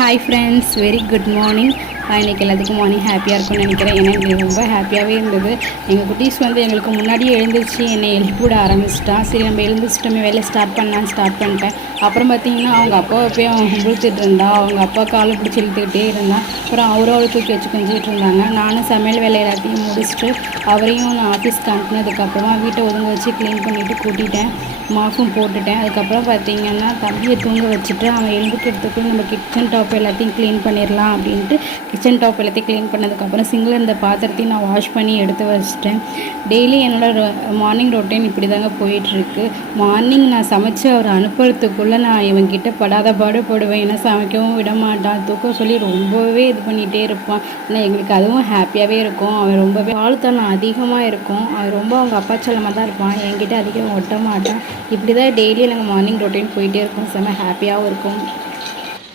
Hi friends, very good morning. இன்றைக்கி எல்லாத்துக்கும் morning ஹாப்பியாக இருக்கும்னு நினைக்கிறேன். ஏன்னா எனக்கு ரொம்ப ஹாப்பியாகவே இருந்தது. எங்கள் குட்டீஸ் எங்களுக்கு முன்னாடியே எழுந்திரிச்சு என்னை எழுப்பிவிட ஆரம்பிச்சிட்டான். சரி நம்ம எழுந்திரிச்சிட்டோமே வேலை ஸ்டார்ட் பண்ணிட்டேன். அப்புறம் பார்த்திங்கன்னா அவங்க அப்பாவை போய் அவன் கும்பிடுத்துட்டு இருந்தான். அவங்க அப்பா காலை பிடிச்சி இழுத்துக்கிட்டே இருந்தான். அப்புறம் அவரை தூக்கி வச்சு கொஞ்சிட்டு இருந்தாங்க. நானும் சமையல் வேலை எல்லாத்தையும் முடிச்சுட்டு அவரையும் நான் ஆஃபீஸ்க்கு அனுப்புனதுக்கப்புறமா வீட்டை ஒதுங்க வச்சு க்ளீன் பண்ணிவிட்டு கூட்டிட்டேன். மாஃபும் போட்டுட்டேன். அதுக்கப்புறம் பார்த்திங்கன்னா தம்பியை தூங்க வச்சுட்டு அவன் எழுந்துக்கிறதுக்குள்ள நம்ம கிச்சன் டாப் எல்லாத்தையும் க்ளீன் பண்ணிடலாம் அப்படின்ட்டு கிச்சன் டாப் எல்லாத்தையும் க்ளீன் பண்ணதுக்கப்புறம் சிங்கில் இந்த பாத்திரத்தையும் நான் வாஷ் பண்ணி எடுத்து வச்சிட்டேன். டெய்லி என்னோடய மார்னிங் ரொட்டீன் இப்படி தாங்க போயிட்டுருக்கு. மார்னிங் நான் சமைச்சு அவர் அனுப்புறதுக்குள்ளே நான் இவன்கிட்ட படாத பாடுபடுவேன். ஏன்னா சமைக்கவும் விட மாட்டான். தூக்கம் சொல்லி ரொம்பவே இது பண்ணிகிட்டே இருப்பான். ஆனால் எங்களுக்கு அதுவும் ஹாப்பியாகவே இருக்கும். அவன் ரொம்பவே வாழ்த்தனம் அதிகமாக இருக்கும். அவன் ரொம்ப அவங்க அப்பா செல்லமாக தான் இருப்பான். என்கிட்ட அதிகம் ஒட்ட மாட்டான். இப்படி தான் டெய்லி நாங்கள் மார்னிங் ரொட்டீன் போயிட்டே இருக்கும். செம்ம ஹாப்பியாகவும் இருக்கும்.